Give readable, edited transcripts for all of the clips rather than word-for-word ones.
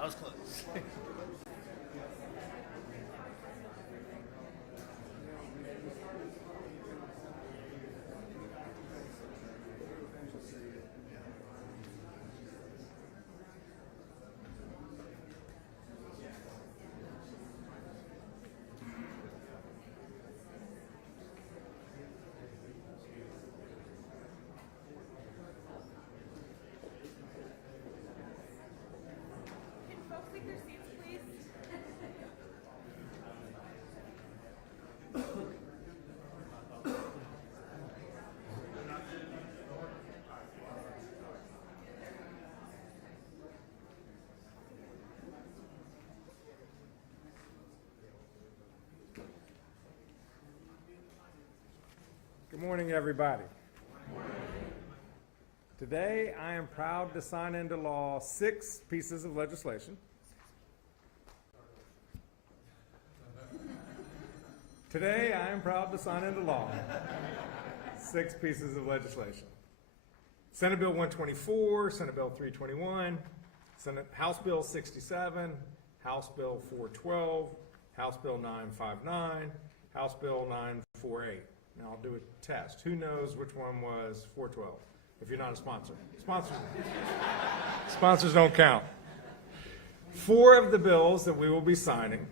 I was close. Good morning, everybody. Today, I am proud to sign into law 6 pieces of legislation. Today, I am proud to sign into law 6 pieces of legislation. Senate Bill 124, Senate Bill 321, House Bill 67, House Bill 412, House Bill 959, House Bill 948. Now I'll do a test. Who knows which one was 412? If you're not a sponsor. Sponsors don't count. 4 of the bills that we will be signing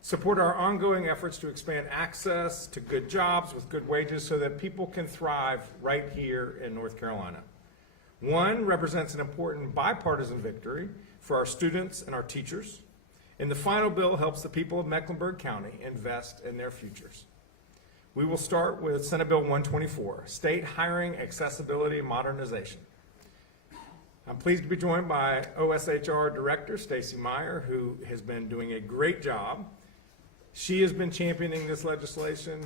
support our ongoing efforts to expand access to good jobs with good wages so that people can thrive right here in North Carolina. 1 represents an important bipartisan victory for our students and our teachers. And the final bill helps the people of Mecklenburg County invest in their futures. We will start with Senate Bill 124, State Hiring Accessibility Modernization. I'm pleased to be joined by OSHR Director Stacy Meyer, who has been doing a great job. She has been championing this legislation.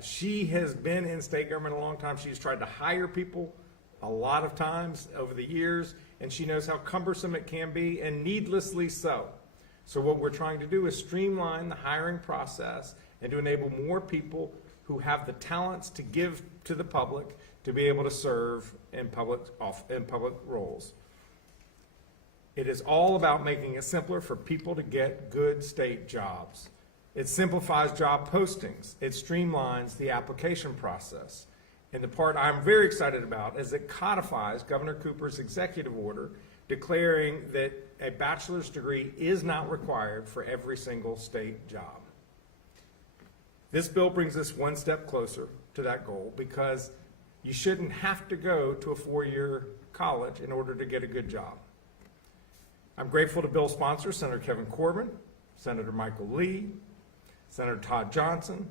She has been in state government a long time. She's tried to hire people a lot of times over the years, and she knows how cumbersome it can be, and needlessly so. So what we're trying to do is streamline the hiring process and to enable more people who have the talents to give to the public to be able to serve in public roles. It is all about making it simpler for people to get good state jobs. It simplifies job postings. It streamlines the application process. And the part I'm very excited about is it codifies Governor Cooper's executive order declaring that a bachelor's degree is not required for every single state job. This bill brings us one step closer to that goal because you shouldn't have to go to a 4-year college in order to get a good job. I'm grateful to bill sponsors Senator Kevin Corbin, Senator Michael Lee, Senator Todd Johnson,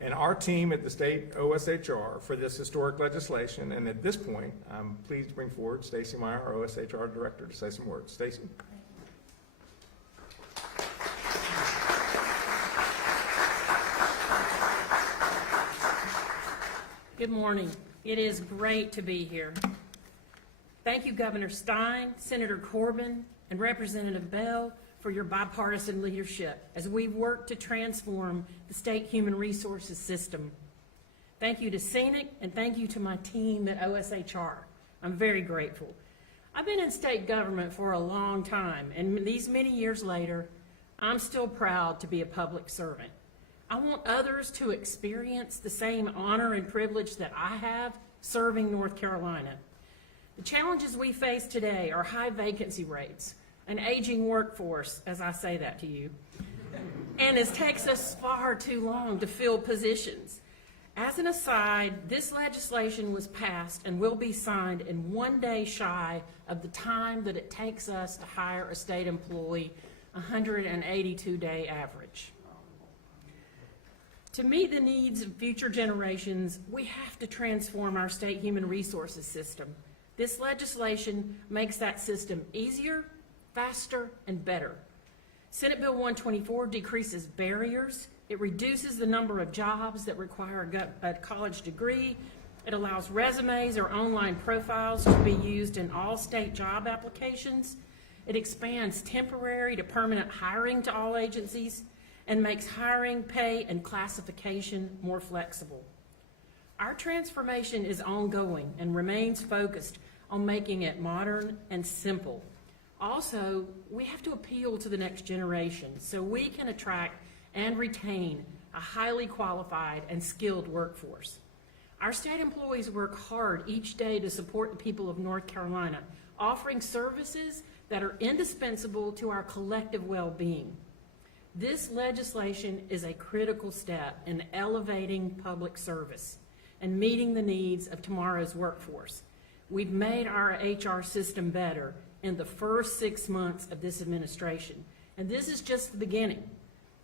and our team at the state OSHR for this historic legislation. And at this point, I'm pleased to bring forward Stacy Meyer, our OSHR Director, to say some words. Stacy. Good morning. It is great to be here. Thank you, Governor Stein, Senator Corbin, and Representative Bell for your bipartisan leadership as we work to transform the state human resources system. Thank you to Scenic, and thank you to my team at OSHR. I'm very grateful. I've been in state government for a long time, and these many years later, I'm still proud to be a public servant. I want others to experience the same honor and privilege that I have serving North Carolina. The challenges we face today are high vacancy rates, an aging workforce, as I say that to you, and it takes us far too long to fill positions. As an aside, this legislation was passed and will be signed in 1 day shy of the time that it takes us to hire a state employee, 182-day average. To meet the needs of future generations, we have to transform our state human resources system. This legislation makes that system easier, faster, and better. Senate Bill 124 decreases barriers. It reduces the number of jobs that require a college degree. It allows resumes or online profiles to be used in all state job applications. It expands temporary to permanent hiring to all agencies, and makes hiring, pay, and classification more flexible. Our transformation is ongoing and remains focused on making it modern and simple. Also, we have to appeal to the next generation so we can attract and retain a highly qualified and skilled workforce. Our state employees work hard each day to support the people of North Carolina, offering services that are indispensable to our collective well-being. This legislation is a critical step in elevating public service and meeting the needs of tomorrow's workforce. We've made our HR system better in the first 6 months of this administration, and this is just the beginning.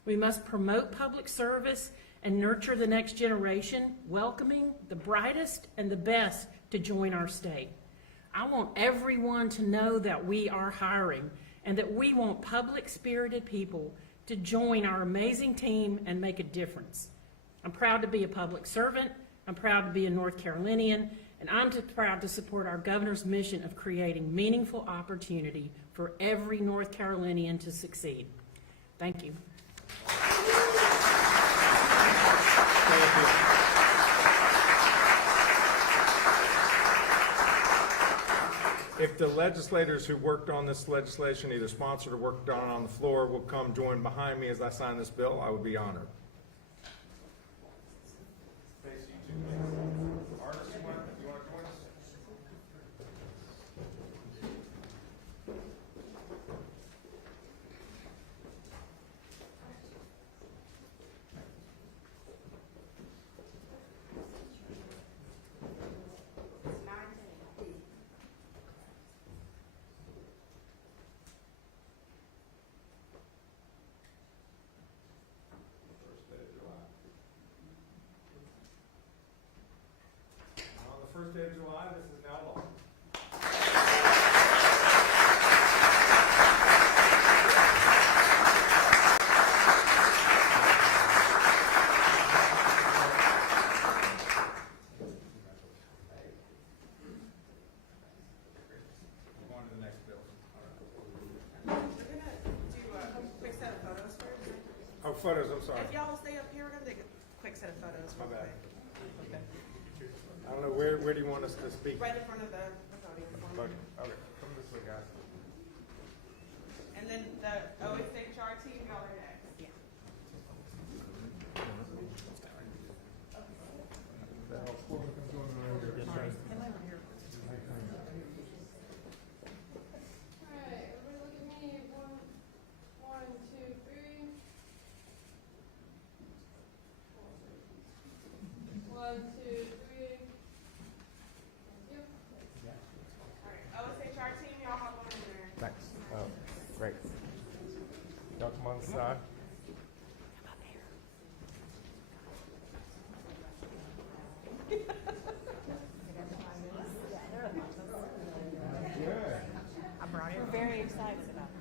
We must promote public service and nurture the next generation, welcoming the brightest and the best to join our state. I want everyone to know that we are hiring and that we want public-spirited people to join our amazing team and make a difference. I'm proud to be a public servant, I'm proud to be a North Carolinian, and I'm proud to support our governor's mission of creating meaningful opportunity for every North Carolinian to succeed. Thank you. If the legislators who worked on this legislation, either sponsored or worked on the floor, will come join behind me as I sign this bill, I would be honored. Artist, you want to join us? First day of July, this is now law. We're going to the next bill. We're gonna do a quick set of photos first. Oh, photos, I'm sorry. If y'all will stay up here, we're gonna take a quick set of photos real My bad. quick. Okay. I don't know, where do you want us to speak? Right in front of the podium. Okay, come this way, guys. And then the OSHR team, y'all are next. Yeah. Alright, everybody look at me. One, two, three. One, two, three. Thank you. All right, OSHR team, y'all hop on in there. Thanks. Oh, great. Y'all come on the side. We're very excited about it.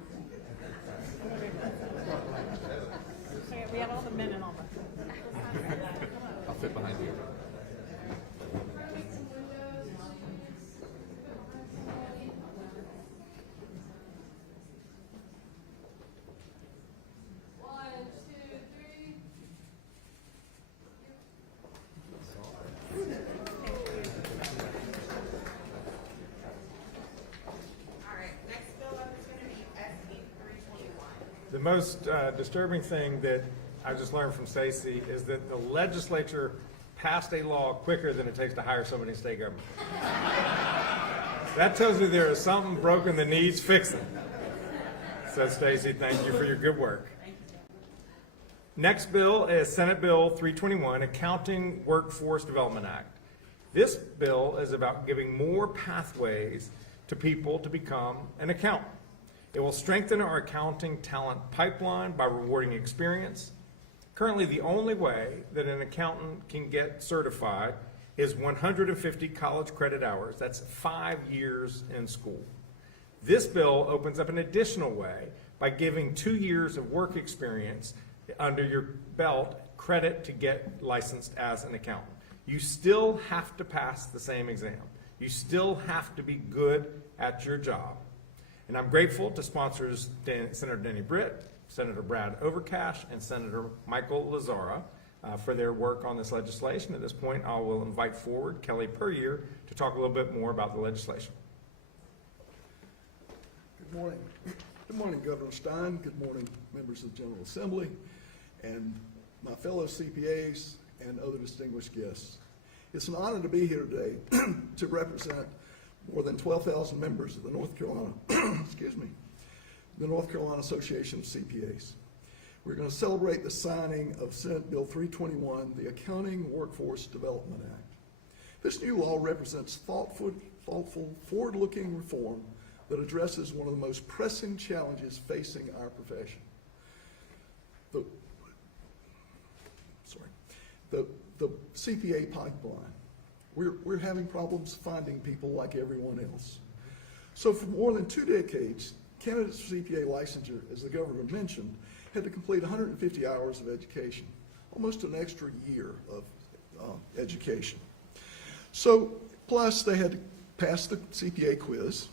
Okay, we have all the men and all the. I'll fit behind you. Perfect windows, please. One, two, three. All right, next bill up is gonna be SB 321. The most disturbing thing that I just learned from Stacy is that the legislature passed a law quicker than it takes to hire somebody in state government. That tells me there is something broken that needs fixing. So Stacy, thank you for your good work. Next bill is Senate Bill 321, Accounting Workforce Development Act. This bill is about giving more pathways to people to become an accountant. It will strengthen our accounting talent pipeline by rewarding experience. Currently, the only way that an accountant can get certified is 150 college credit hours. That's 5 years in school. This bill opens up an additional way by giving 2 years of work experience under your belt credit to get licensed as an accountant. You still have to pass the same exam. You still have to be good at your job. And I'm grateful to sponsors Senator Denny Britt, Senator Brad Overcash, and Senator Michael Lazzara for their work on this legislation. At this point, I will invite forward Kelly Puryear to talk a little bit more about the legislation. Good Good morning. Good morning, Governor Stein. Good morning, members of the General Assembly, and my fellow CPAs and other distinguished guests. It's an honor to be here today to represent more than 12,000 members of the North Carolina, the North Carolina Association of CPAs. We're going to celebrate the signing of Senate Bill 321, the Accounting Workforce Development Act. This new law represents thoughtful, forward-looking reform that addresses one of the most pressing challenges facing our profession. The CPA pipeline. We're having problems finding people like everyone else. So for more than 2 decades, candidates for CPA licensure, as the governor mentioned, had to complete 150 hours of education, almost an extra year of education. So, plus they had to pass the CPA quiz,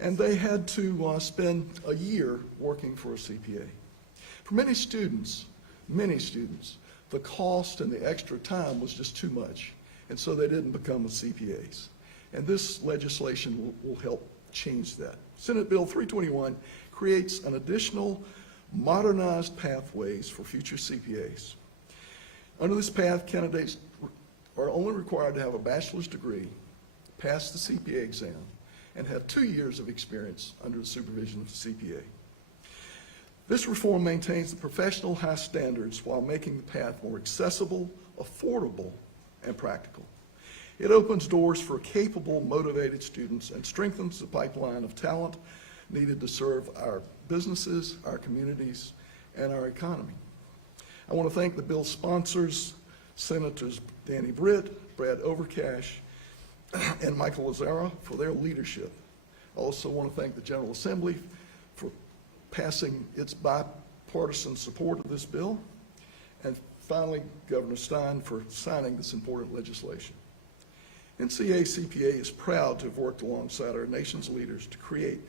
and they had to spend a year working for a CPA. For many students, the cost and the extra time was just too much, and so they didn't become CPAs. And this legislation will help change that. Senate Bill 321 creates an additional modernized pathways for future CPAs. Under this path, candidates are only required to have a bachelor's degree, pass the CPA exam, and have 2 years of experience under the supervision of the CPA. This reform maintains the professional high standards while making the path more accessible, affordable, and practical. It opens doors for capable, motivated students and strengthens the pipeline of talent needed to serve our businesses, our communities, and our economy. I want to thank the bill's sponsors, Senators Danny Britt, Brad Overcash, and Michael Lazzara for their leadership. I also want to thank the General Assembly for passing its bipartisan support of this bill, and finally, Governor Stein for signing this important legislation. NCACPA is proud to have worked alongside our nation's leaders to create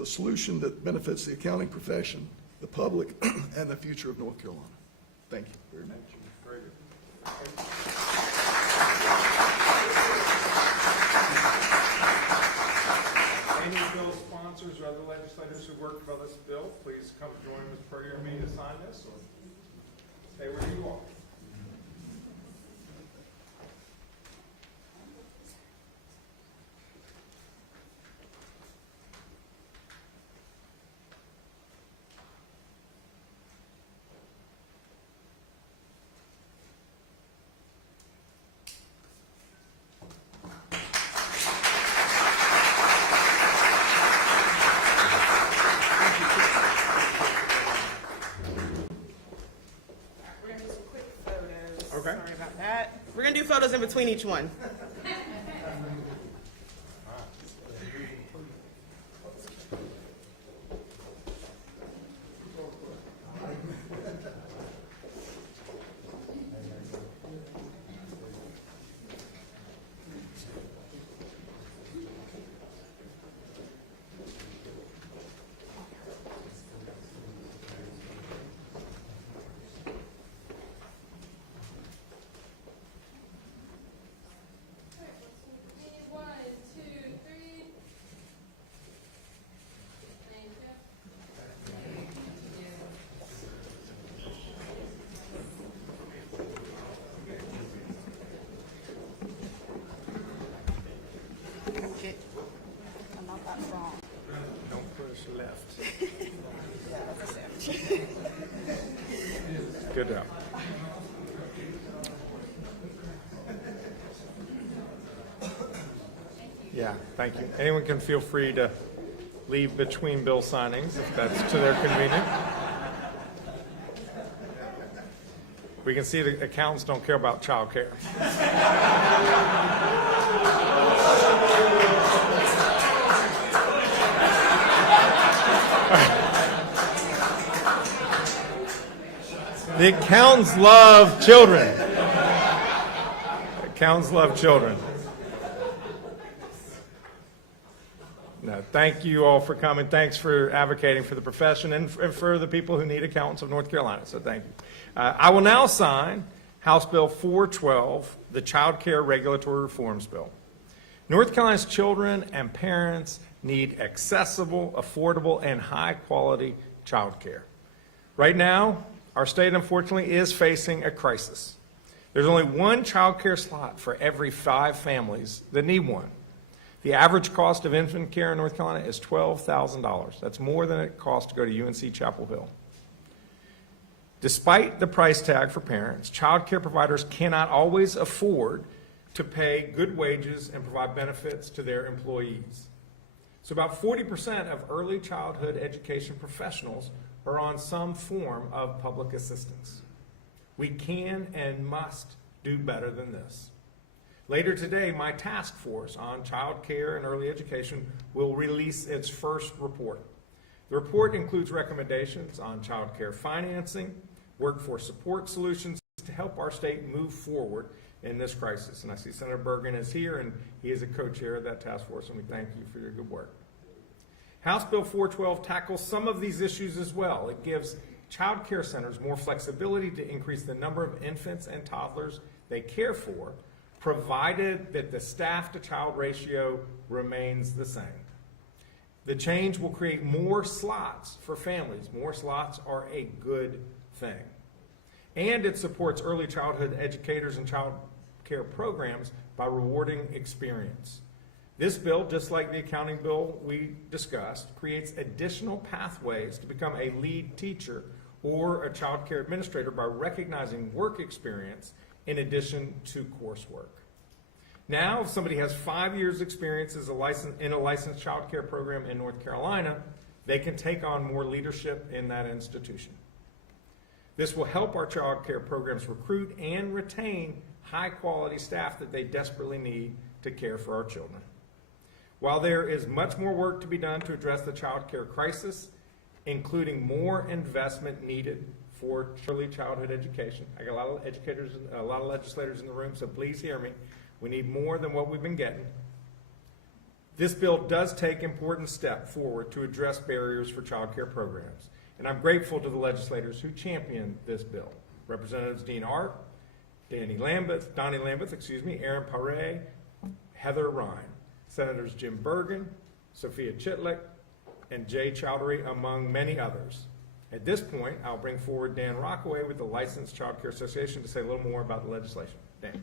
a solution that benefits the accounting profession, the public, and the future of North Carolina. Thank you very much. Very good. Any bill sponsors or other legislators who worked for this bill, please come join Ms. Purdy or me to sign this, or stay where you are. We're gonna do some quick photos. Okay. Sorry about that. We're gonna do photos in between each one. Page 1, 2, 3. Thank you. Okay. I'm not that wrong. Don't push left. Yeah, that's a sandwich. Good job. Yeah, thank you. Anyone can feel free to leave between bill signings if that's to their convenience. We can see the accountants don't care about childcare. The accountants love children. Accountants love children. No, thank you all for coming. Thanks for advocating for the profession and for the people who need accountants of North Carolina. So thank you. I will now sign House Bill 412, the Child Care Regulatory Reforms Bill. North Carolina's children and parents need accessible, affordable, and high-quality childcare. Right now, our state unfortunately is facing a crisis. There's only one childcare slot for every 5 families that need one. The average cost of infant care in North Carolina is $12,000. That's more than it costs to go to UNC Chapel Hill. Despite the price tag for parents, child care providers cannot always afford to pay good wages and provide benefits to their employees. So about 40% of early childhood education professionals are on some form of public assistance. We can and must do better than this. Later today, my task force on child care and early education will release its first report. The report includes recommendations on child care financing, workforce support solutions to help our state move forward in this crisis. And I see Senator Bergen is here, and he is a co-chair of that task force, and we thank you for your good work. House Bill 412 tackles some of these issues as well. It gives child care centers more flexibility to increase the number of infants and toddlers they care for, provided that the staff-to-child ratio remains the same. The change will create more slots for families. More slots are a good thing. And it supports early childhood educators and child care programs by rewarding experience. This bill, just like the accounting bill we discussed, creates additional pathways to become a lead teacher or a child care administrator by recognizing work experience in addition to coursework. Now, if somebody has 5 years experience as in a licensed child care program in North Carolina, they can take on more leadership in that institution. This will help our child care programs recruit and retain high-quality staff that they desperately need to care for our children. While there is much more work to be done to address the child care crisis, including more investment needed for early childhood education. I got a lot of educators, a lot of legislators in the room, so please hear me. We need more than what we've been getting. This bill does take important steps forward to address barriers for child care programs. And I'm grateful to the legislators who championed this bill. Representatives Dean Arp, Donnie Lambeth, Aaron Pare, Heather Ryan, Senators Jim Bergen, Sophia Chitlick, and Jay Chowdhury, among many others. At this point, I'll bring forward Dan Rockaway with the Licensed Child Care Association to say a little more about the legislation. Dan.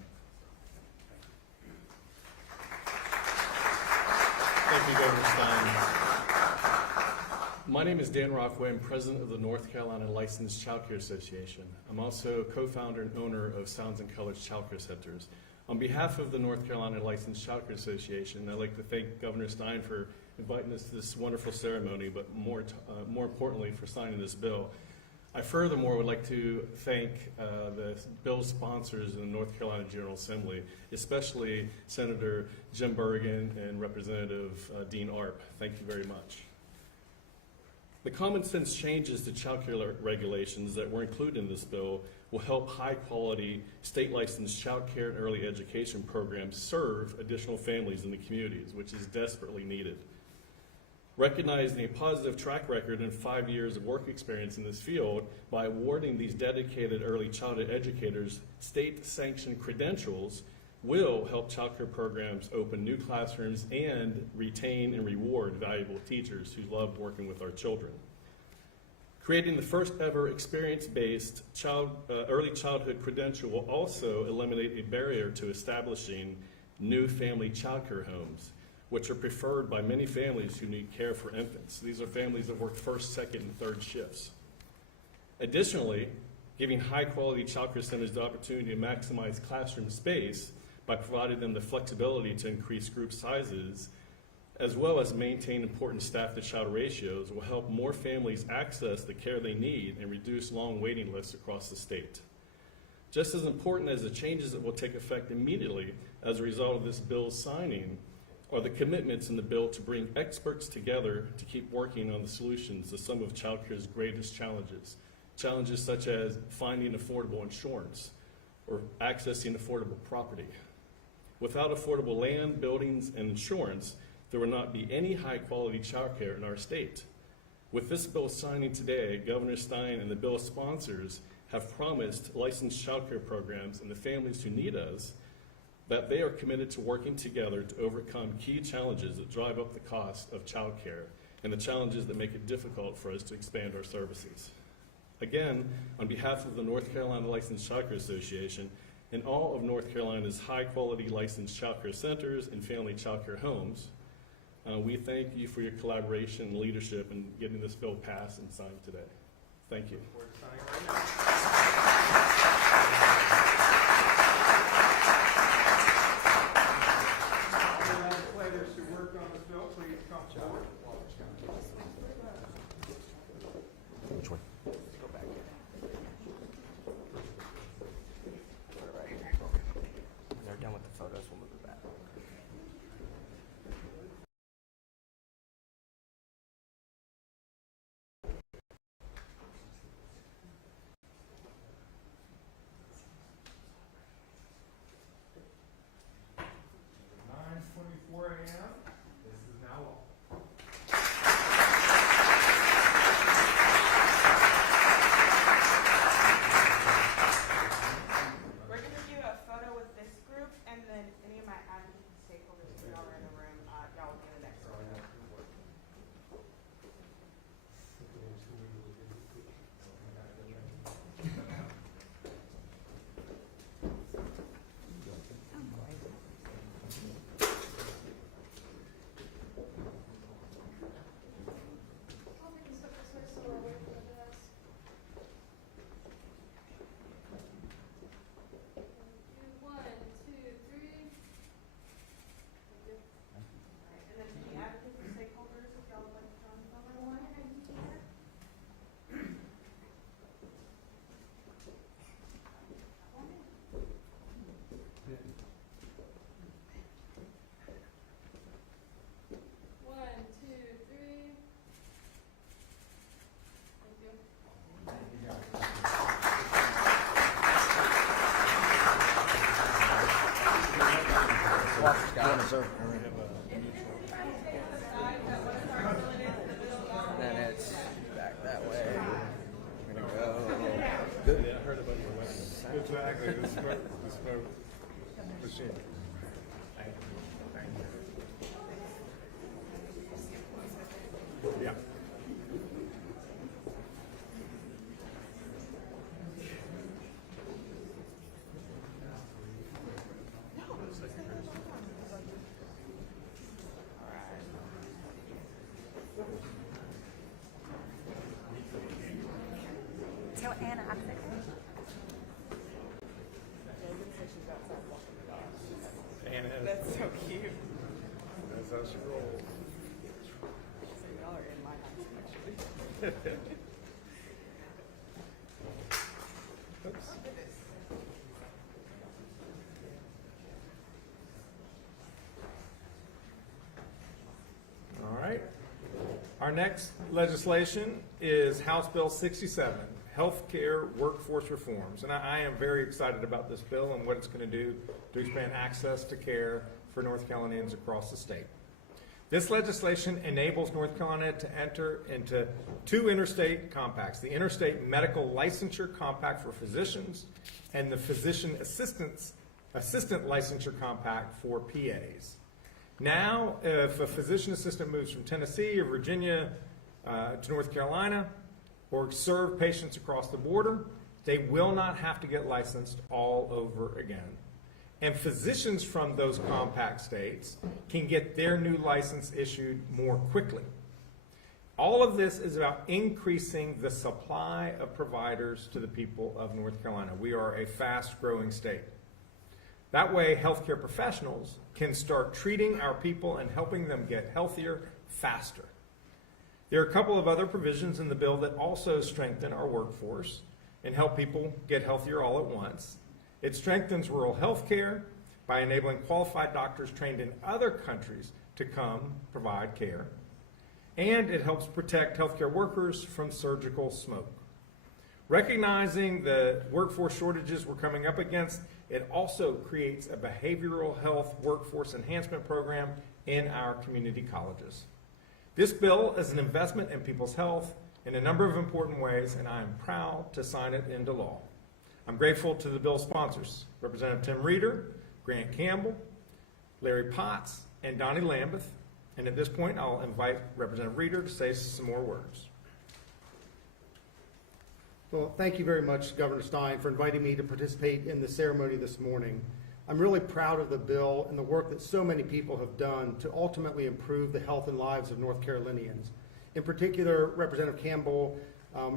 Thank you, Governor Stein. My name is Dan Rockaway. I'm president of the North Carolina Licensed Child Care Association. I'm also co-founder and owner of Sounds and Colors Child Care Centers. On behalf of the North Carolina Licensed Child Care Association, I'd like to thank Governor Stein for inviting us to this wonderful ceremony, but more importantly, for signing this bill. I furthermore would like to thank the bill sponsors in the North Carolina General Assembly, especially Senator Jim Bergen and Representative Dean Arp. Thank you very much. The common sense changes to child care regulations that were included in this bill will help high-quality state-licensed child care and early education programs serve additional families in the communities, which is desperately needed. Recognizing a positive track record and 5 years of work experience in this field by awarding these dedicated early childhood educators state-sanctioned credentials will help child care programs open new classrooms and retain and reward valuable teachers who love working with our children. Creating the first ever experience-based early childhood credential will also eliminate a barrier to establishing new family child care homes, which are preferred by many families who need care for infants. These are families that work first, second, and third shifts. Additionally, giving high-quality child care centers the opportunity to maximize classroom space by providing them the flexibility to increase group sizes, as well as maintain important staff-to-child ratios, will help more families access the care they need and reduce long waiting lists across the state. Just as important as the changes that will take effect immediately as a result of this bill's signing are the commitments in the bill to bring experts together to keep working on the solutions to some of child care's greatest challenges. Challenges such as finding affordable insurance or accessing affordable property. Without affordable land, buildings, and insurance, there will not be any high-quality child care in our state. With this bill signing today, Governor Stein and the bill sponsors have promised licensed child care programs and the families who need us that they are committed to working together to overcome key challenges that drive up the cost of childcare and the challenges that make it difficult for us to expand our services. Again, on behalf of the North Carolina Licensed Childcare Association and all of North Carolina's high-quality licensed childcare centers and family childcare homes, we thank you for your collaboration and leadership in getting this bill passed and signed today. Thank you. Legislators who worked on this bill, please come forward. Which one? Go back here. Put it right here. When they're done with the photos, we'll move it back. a.m. This is now law. We're gonna do a photo with this group, and then any of my advocacy stakeholders, if y'all are in the room, y'all will do the next photo. I'll pick this up this way so we're waiting for this. Do 1, 2, 3. Thank you. Alright, and then any advocacy stakeholders, if y'all would like to join the photo. One, and you take it. One, two, three. Thank you. Then it's back that way. We're gonna go. Yeah, I heard about your wedding. Exactly, the smoke machine. Yeah. Tell Anna I'm there. That's so cute. That's how she rolls. So y'all are in my house, actually. Oops. All right. Our next legislation is House Bill 67, Healthcare Workforce Reforms. And I am very excited about this bill and what it's going to do to expand access to care for North Carolinians across the state. This legislation enables North Carolina to enter into 2 interstate compacts, the Interstate Medical Licensure Compact for physicians and the Physician Assistant Licensure Compact for PAs. Now, if a physician assistant moves from Tennessee or Virginia to North Carolina or serve patients across the border, they will not have to get licensed all over again. And physicians from those compact states can get their new license issued more quickly. All of this is about increasing the supply of providers to the people of North Carolina. We are a fast-growing state. That way, healthcare professionals can start treating our people and helping them get healthier faster. There are a couple of other provisions in the bill that also strengthen our workforce and help people get healthier all at once. It strengthens rural health care by enabling qualified doctors trained in other countries to come provide care. And it helps protect healthcare workers from surgical smoke. Recognizing the workforce shortages we're coming up against, it also creates a behavioral health workforce enhancement program in our community colleges. This bill is an investment in people's health in a number of important ways, and I am proud to sign it into law. I'm grateful to the bill sponsors, Representative Tim Reeder, Grant Campbell, Larry Potts, and Donnie Lambeth. And at this point, I'll invite Representative Reeder to say some more words. Well, thank you very much, Governor Stein, for inviting me to participate in the ceremony this morning. I'm really proud of the bill and the work that so many people have done to ultimately improve the health and lives of North Carolinians. In particular, Representative Campbell,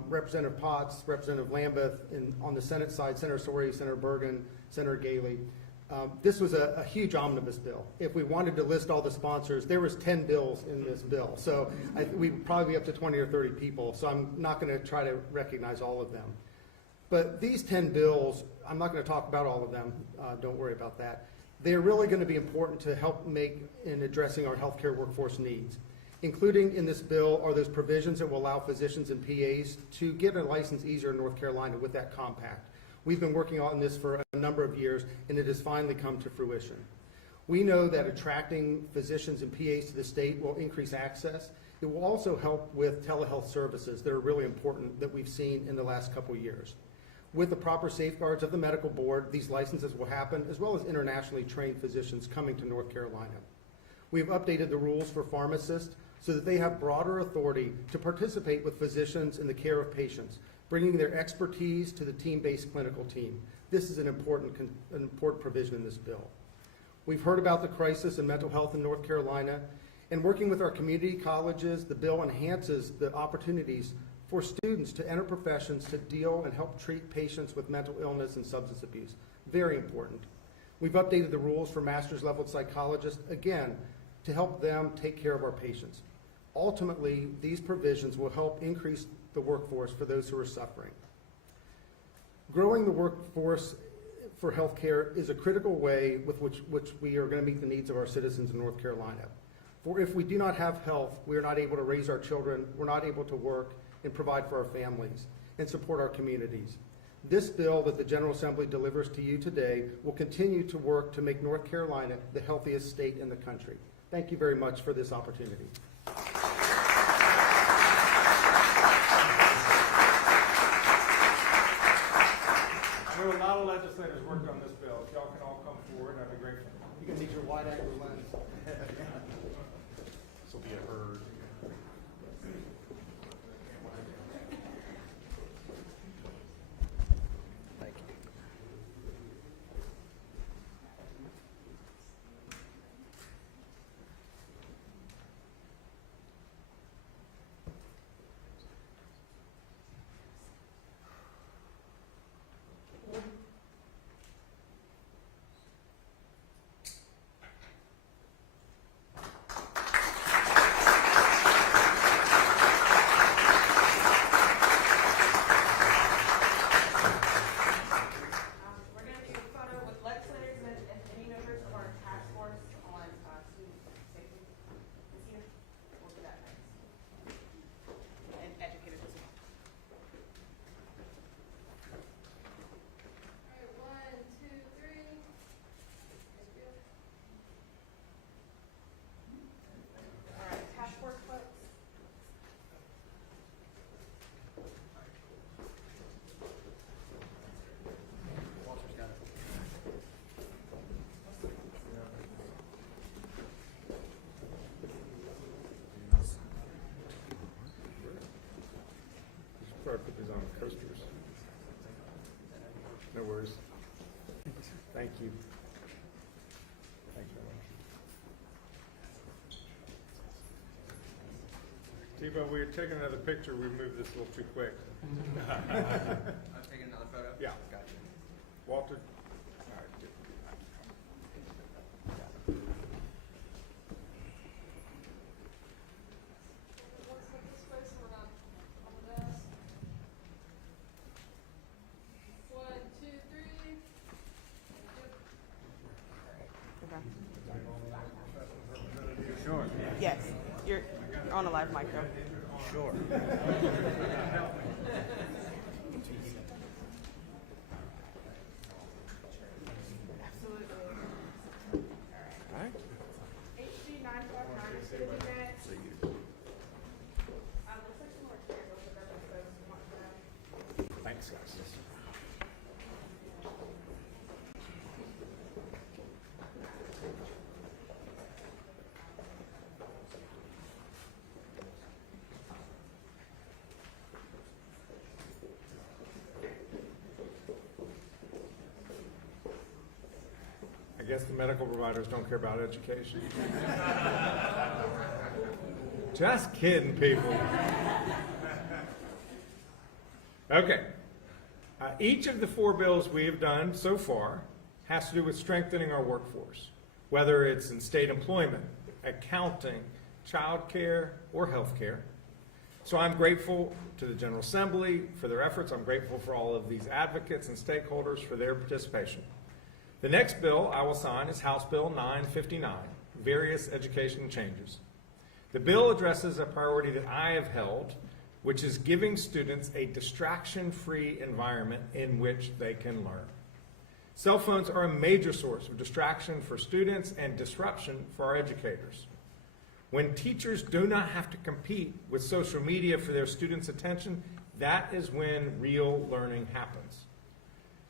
Representative Potts, Representative Lambeth, and on the Senate side, Senator Story, Senator Bergen, Senator Galey. This was a huge omnibus bill. If we wanted to list all the sponsors, there was 10 bills in this bill. So we'd probably be up to 20 or 30 people. So I'm not going to try to recognize all of them. But these 10 bills, I'm not going to talk about all of them. Don't worry about that. They're really going to be important to help make in addressing our healthcare workforce needs. Including in this bill are those provisions that will allow physicians and PAs to get a license easier in North Carolina with that compact. We've been working on this for a number of years, and it has finally come to fruition. We know that attracting physicians and PAs to the state will increase access. It will also help with telehealth services that are really important that we've seen in the last couple of years. With the proper safeguards of the medical board, these licenses will happen, as well as internationally trained physicians coming to North Carolina. We've updated the rules for pharmacists so that they have broader authority to participate with physicians in the care of patients, bringing their expertise to the team-based clinical team. This is an important provision in this bill. We've heard about the crisis in mental health in North Carolina, and working with our community colleges, the bill enhances the opportunities for students to enter professions to deal and help treat patients with mental illness and substance abuse. Very important. We've updated the rules for master's level psychologists, again, to help them take care of our patients. Ultimately, these provisions will help increase the workforce for those who are suffering. Growing the workforce for healthcare is a critical way with which we are going to meet the needs of our citizens in North Carolina. For if we do not have health, we are not able to raise our children, we're not able to work and provide for our families and support our communities. This bill that the General Assembly delivers to you today will continue to work to make North Carolina the healthiest state in the country. Thank you very much for this opportunity. There were a lot of legislators worked on this bill. If y'all can all come forward, I'd be grateful. You can need your wide angle lens. This will be a herd. Thank you. We're gonna do a photo with legislators and any members of our task force on student safety. Christina, we'll do that next. And educators as well. All right, 1, 2, 3. All right, task force folks. Walter's got it. Probably put these on coasters. No worries. Thank you. Thank you very much. Tebow, we were taking another picture. We moved this a little too quick. I'm taking another photo? Yeah. Gotcha. Walter? All right, good. Let's look this way so we're not on the desk. 1, 2, 3. Sure. Yes, you're on a live mic though. Sure. Absolutely. All right. HG 959 is gonna be next. Looks like some more chairs over there for folks who want them. Thanks, guys. guess the medical providers don't care about education. Just kidding, people. Okay. Each of the 4 bills we have done so far has to do with strengthening our workforce, whether it's in state employment, accounting, childcare, or healthcare. So I'm grateful to the General Assembly for their efforts. I'm grateful for all of these advocates and stakeholders for their participation. The next bill I will sign is House Bill 959, Various Education Changes. The bill addresses a priority that I have held, which is giving students a distraction-free environment in which they can learn. Cell phones are a major source of distraction for students and disruption for our educators. When teachers do not have to compete with social media for their students' attention, that is when real learning happens.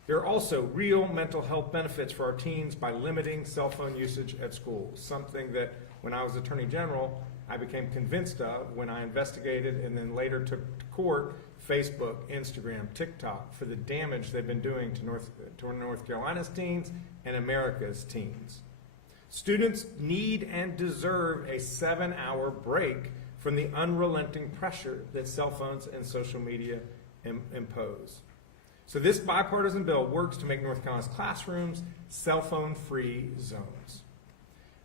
There are also real mental health benefits for our teens by limiting cell phone usage at schools, something that when I was Attorney General, I became convinced of when I investigated and then later took to court Facebook, Instagram, TikTok for the damage they've been doing to North Carolina's teens and America's teens. Students need and deserve a 7-hour break from the unrelenting pressure that cell phones and social media impose. So this bipartisan bill works to make North Carolina's classrooms cell phone-free zones.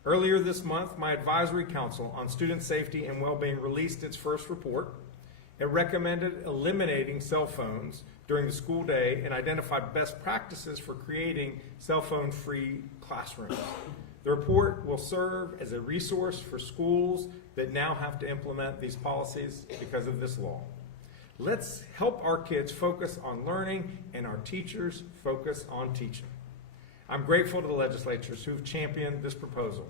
Earlier this month, my advisory council on student safety and well-being released its first report. It recommended eliminating cell phones during the school day and identified best practices for creating cell phone-free classrooms. The report will serve as a resource for schools that now have to implement these policies because of this law. Let's help our kids focus on learning and our teachers focus on teaching. I'm grateful to the legislators who've championed this proposal,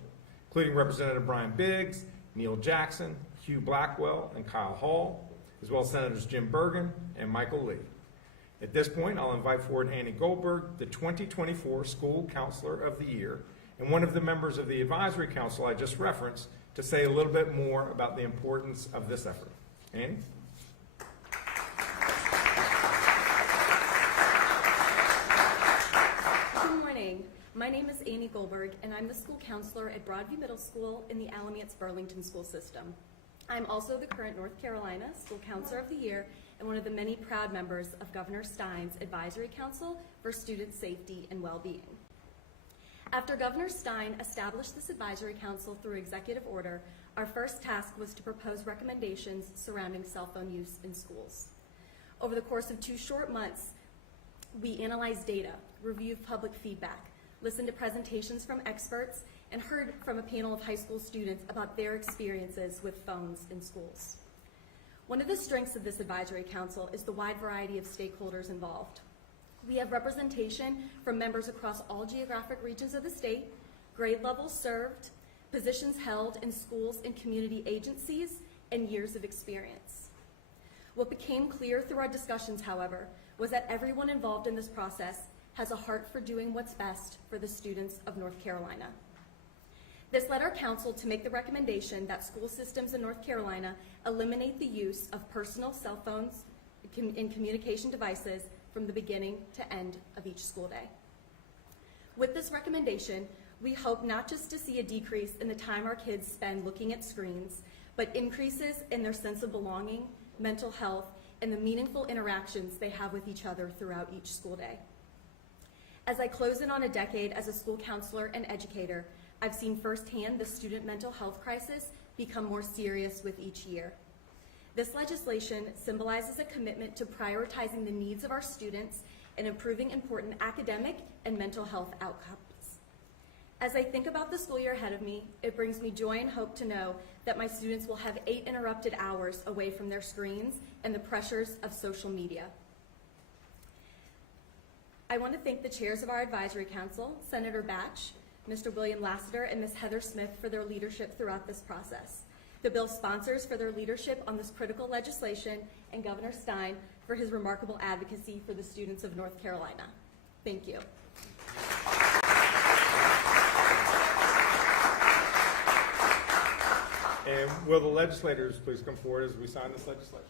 including Representative Brian Biggs, Neil Jackson, Hugh Blackwell, and Kyle Hall, as well as Senators Jim Bergen and Michael Lee. At this point, I'll invite forward Annie Goldberg, the 2024 School Counselor of the Year, and one of the members of the advisory council I just referenced, to say a little bit more about the importance of this effort. Annie? Good morning. My name is Annie Goldberg, and I'm the school counselor at Broadview Middle School in the Alamance-Burlington school system. I'm also the current North Carolina School Counselor of the Year and one of the many proud members of Governor Stein's Advisory Council for Student Safety and Well-Being. After Governor Stein established this advisory council through executive order, our first task was to propose recommendations surrounding cell phone use in schools. Over the course of 2 short months, we analyzed data, reviewed public feedback, listened to presentations from experts, and heard from a panel of high school students about their experiences with phones in schools. One of the strengths of this advisory council is the wide variety of stakeholders involved. We have representation from members across all geographic regions of the state, grade levels served, positions held in schools and community agencies, and years of experience. What became clear through our discussions, however, was that everyone involved in this process has a heart for doing what's best for the students of North Carolina. This led our council to make the recommendation that school systems in North Carolina eliminate the use of personal cell phones and communication devices from the beginning to end of each school day. With this recommendation, we hope not just to see a decrease in the time our kids spend looking at screens, but increases in their sense of belonging, mental health, and the meaningful interactions they have with each other throughout each school day. As I close in on a decade as a school counselor and educator, I've seen firsthand the student mental health crisis become more serious with each year. This legislation symbolizes a commitment to prioritizing the needs of our students and improving important academic and mental health outcomes. As I think about the school year ahead of me, it brings me joy and hope to know that my students will have 8 interrupted hours away from their screens and the pressures of social media. I want to thank the chairs of our advisory council, Senator Batch, Mr. William Lassiter, and Ms. Heather Smith for their leadership throughout this process, the bill sponsors for their leadership on this critical legislation, and Governor Stein for his remarkable advocacy for the students of North Carolina. Thank you. And will the legislators please come forward as we sign this legislation?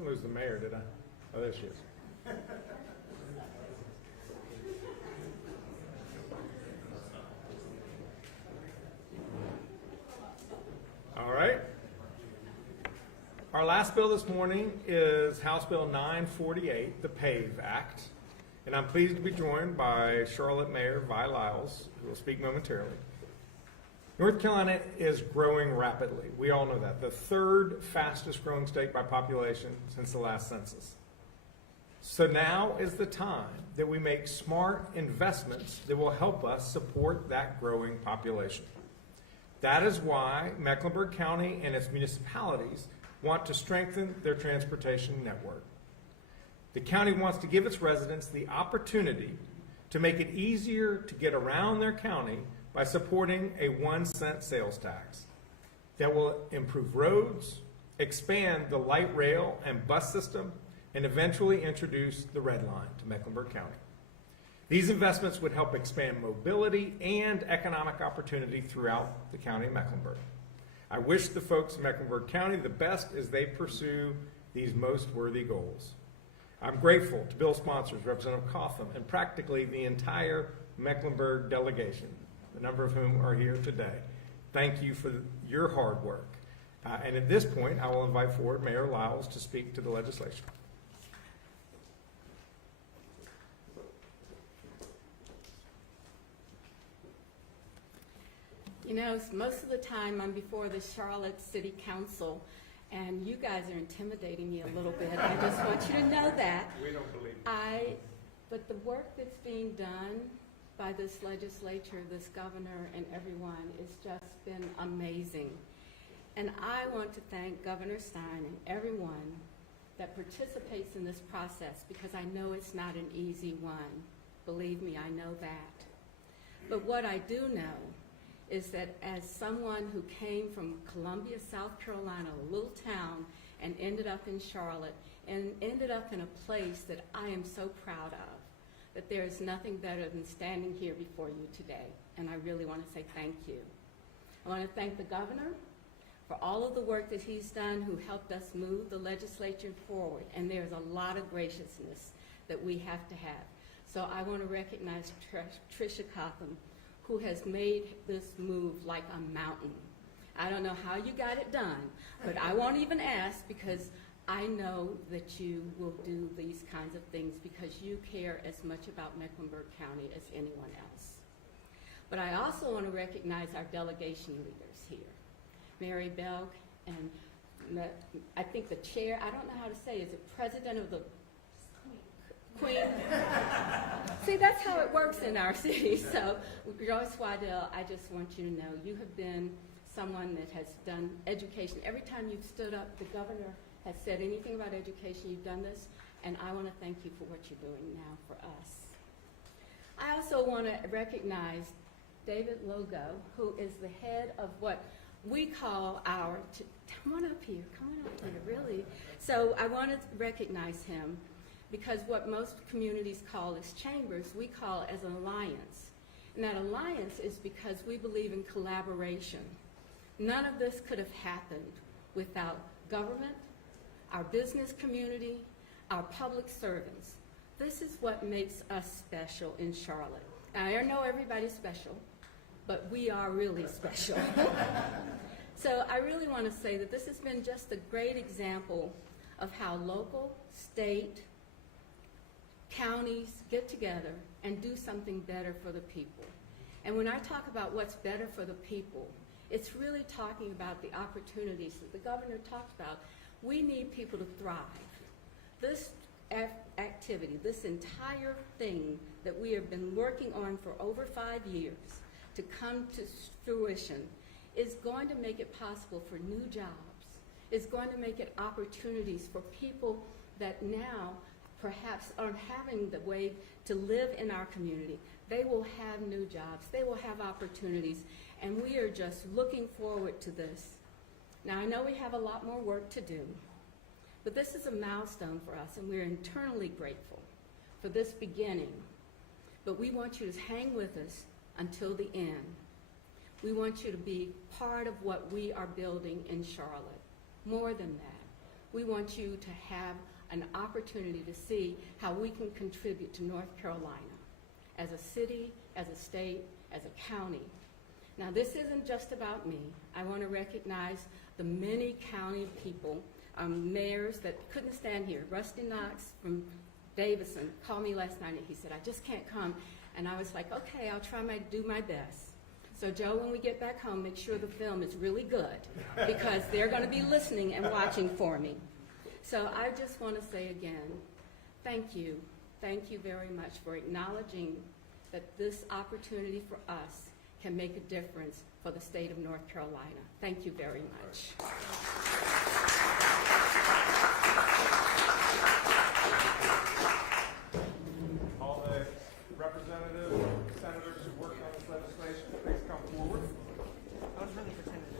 didn't lose the mayor, did I? Oh, there she is. All right. Our last bill this morning is House Bill 948, the PAVE Act. And I'm pleased to be joined by Charlotte Mayor Vi Lyles, who will speak momentarily. North Carolina is growing rapidly. We all know that. The third fastest growing state by population since the last census. So now is the time that we make smart investments that will help us support that growing population. That is why Mecklenburg County and its municipalities want to strengthen their transportation network. The county wants to give its residents the opportunity to make it easier to get around their county by supporting a 1-cent sales tax that will improve roads, expand the light rail and bus system, and eventually introduce the Red Line to Mecklenburg County. These investments would help expand mobility and economic opportunity throughout the county of Mecklenburg. I wish the folks in Mecklenburg County the best as they pursue these most worthy goals. I'm grateful to bill sponsors, Representative Cotham, and practically the entire Mecklenburg delegation, a number of whom are here today. Thank you for your hard work. And at this point, I will invite forward Mayor Lyles to speak to the legislation. You know, most of the time I'm before the Charlotte City Council, and you guys are intimidating me a little bit. I just want you to know that. We don't believe you. But the work that's being done by this legislature, this governor, and everyone has just been amazing. And I want to thank Governor Stein and everyone that participates in this process, because I know it's not an easy one. Believe me, I know that. But what I do know is that as someone who came from Columbia, South Carolina, a little town, and ended up in Charlotte, and ended up in a place that I am so proud of, that there is nothing better than standing here before you today. And I really want to say thank you. I want to thank the governor for all of the work that he's done, who helped us move the legislature forward. And there's a lot of graciousness that we have to have. So I want to recognize Tricia Cotham, who has made this move like a mountain. I don't know how you got it done, but I won't even ask, because I know that you will do these kinds of things because you care as much about Mecklenburg County as anyone else. But I also want to recognize our delegation leaders here. Mary Belk and I think the chair, I don't know how to say, is it president of the Queen? See, that's how it works in our city. So, Joyce Waddell, I just want you to know you have been someone that has done education. Every time you've stood up, the governor has said anything about education, you've done this, and I want to thank you for what you're doing now for us. I also want to recognize David Logo, who is the head of what we call our, come on up here, really. So I want to recognize him, because what most communities call as chambers, we call as an alliance. And that alliance is because we believe in collaboration. None of this could have happened without government, our business community, our public servants. This is what makes us special in Charlotte. Now, I know everybody's special, but we are really special. So I really want to say that this has been just a great example of how local, state, counties get together and do something better for the people. And when I talk about what's better for the people, it's really talking about the opportunities that the governor talked about. We need people to thrive. This activity, this entire thing that we have been working on for over 5 years to come to fruition is going to make it possible for new jobs. It's going to make it opportunities for people that now perhaps aren't having the way to live in our community. They will have new jobs. They will have opportunities. And we are just looking forward to this. Now, I know we have a lot more work to do, but this is a milestone for us, and we're internally grateful for this beginning. But we want you to hang with us until the end. We want you to be part of what we are building in Charlotte. More than that, We want you to have an opportunity to see how we can contribute to North Carolina as a city, as a state, as a county. Now, this isn't just about me. I want to recognize the many county people, mayors that couldn't stand here. Rusty Knox from Davison called me last night and he said, I just can't come. And I was like, okay, I'll try do my best. So Joe, when we get back home, make sure the film is really good because they're going to be listening and watching for me. So I just want to say again, thank you. Thank you very much for acknowledging that this opportunity for us can make a difference for the state of North Carolina. Thank you very much. All the representatives, senators who worked on this legislation, please come forward. I was really pretending.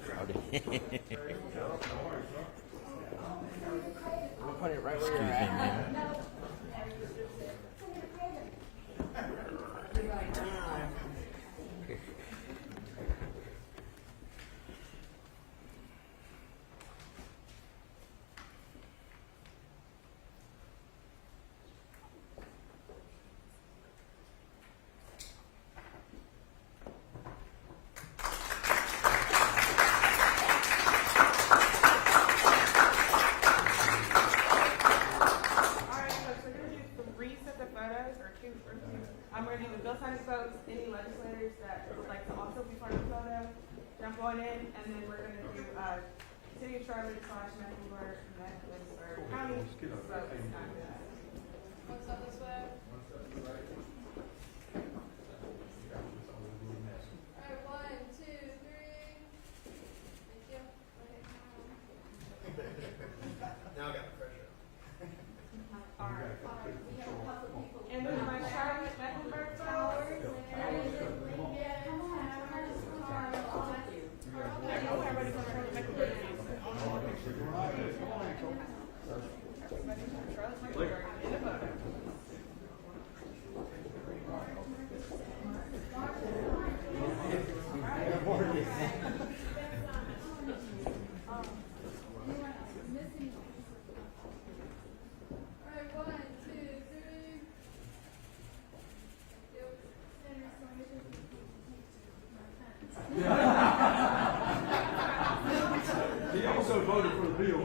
We'll put it right where you're at. I'm going to do the bill signing folks, any legislators that would like to also be part of the photo, jump on in, and then we're going to do City of Charlotte / Mecklenburg County folks after that. What's up this way? All right, 1, 2, 3. Thank you. Now I got the pressure. All right. We have a couple people. And then my Charlotte Mecklenburg folks. Everybody's on Charlotte Mecklenburg. In the photo. All right, 1, 2, 3. He also voted for the bill.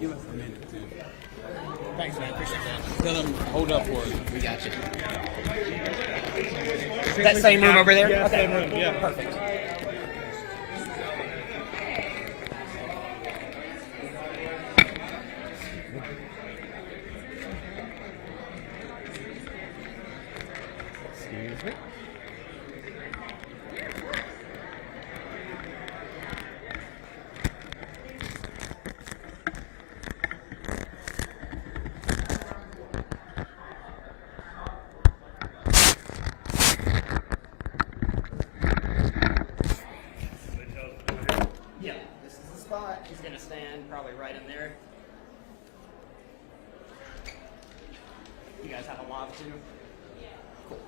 Give us a minute, too. Thanks, man. Appreciate that. Tell them, hold up for it. We got you. That same room over there? Yeah, Okay. same room. Yeah. Perfect. Excuse me. Yeah, this is the spot. He's gonna stand probably right in there. You guys have a lot too? Yeah. Cool.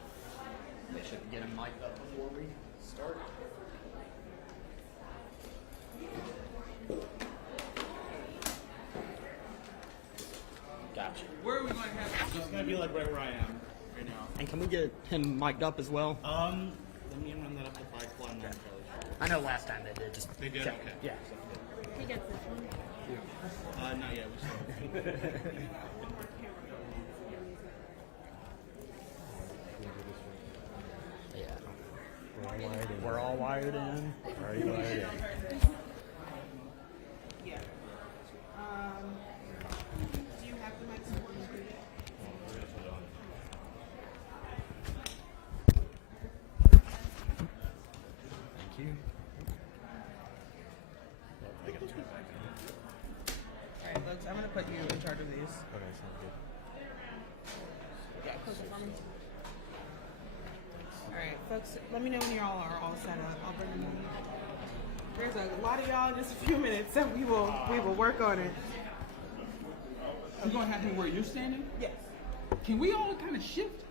They should get him mic'd up before we start. Gotcha. Where are we going to have this? It's going to be like right where I am right now. And can we get him mic'd up as well? Let me run that up to 5 o'clock. I'm not entirely sure. I know last time they did. Just They did? check. Okay. Yeah. He gets this one. Not yet. We still Yeah. all wired in? Or are you wired in? Yeah. Do you have the mic support? Thank you. I gotta turn it back on. All right, folks, I'm gonna put you in charge of these. Okay, sounds good. Yeah, close it for me. All right, folks, let me know when y'all are all set up. I'll bring them in. There's a lot of y'all in just a few minutes, so we will work on it. You gonna have him where you're standing? Yes. Can we all kind of shift?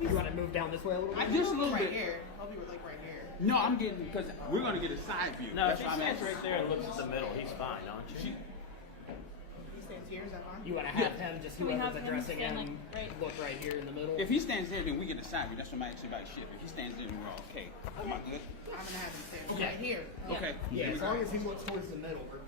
You want to move down this way a little bit? Just a little right bit. here. I'll be like right here. No, I'm getting, because we're gonna get a side view. No, if That's he why I'm stands asking. right there and looks at the middle, he's fine, don't you? He stands here. Is that fine? You want to have him, just Can we whoever's have him addressing stand him, like look right here in the middle. If he stands there, then we get a side view. That's what I'm asking about shift. If he stands there, then we're all okay. Am I good? I'm gonna have him stand Yeah. right here. Okay. Yeah, Here we as go. long as he looks towards the middle, we're